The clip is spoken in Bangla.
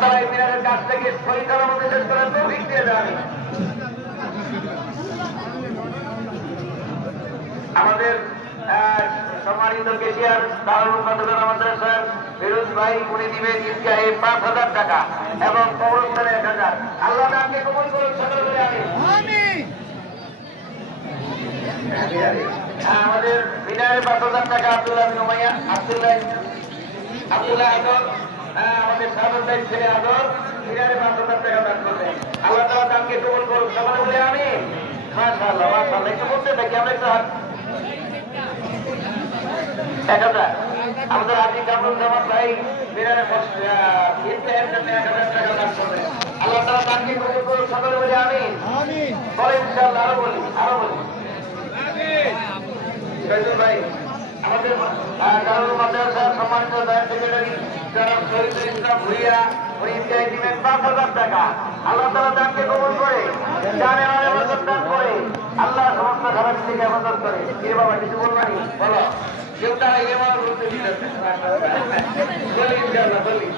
কাছ থেকে পরিচালনা মধ্যে শেষ করার তৌফিক দিয়ে দেন। আমাদের সম্মানিত কেশিয়ার দারুল মাদ্রাসা মাদ্রাসার ফিরোজ ভাই উনি দিবেন ঈদগাহে ৫,০০০ টাকা এবং কবরস্থানে ১,০০০। আল্লাহ তাকে কবুল করুন সকলে বলে আমিন। আমাদের বিনারে ৫,০০০ টাকা আব্দুল্লাহ বিন উমাইয়া আব্দুল্লাহ আদর আমাদের সাদর ভাই ছেলে আদর বিনারে ৫,০০০ টাকা দান করবেন। আল্লাহ তাআলা তাকে কবুল করুন সকলে বলে আমিন। মাশাআল্লাহ মাশাআল্লাহ। একটু বলতে থাকি আমরা একটু হাত ১,০০০। আমাদের আজি কামরুল জামান ভাই বিনারে ইফতারের জন্য ১,০০০ টাকা দান করবেন। আল্লাহ তাআলা তাকে কবুল করুন সকলে বলে আমিন। আমিন। বলেন ইনশাআল্লাহ। আরো বলি আমিন। ভাই আমাদের দারুল মাদ্রাসার সম্মানিত জয়েন্ট সেক্রেটারি জনাব শহীদুল ইসলাম ভুইয়া উনি ঈদগাহে দিবেন ৫,০০০ টাকা। আল্লাহ তাআলা তাকে কবুল করে জানে ইবাদত দান করে আল্লাহ সমস্ত খারাপ থেকে হেফাজত করে। কি বাবা কিছু বলবানি বলো। কেউ তারা ইমাম বলতে দিতেছে। বলি ইনশাআল্লাহ বলি।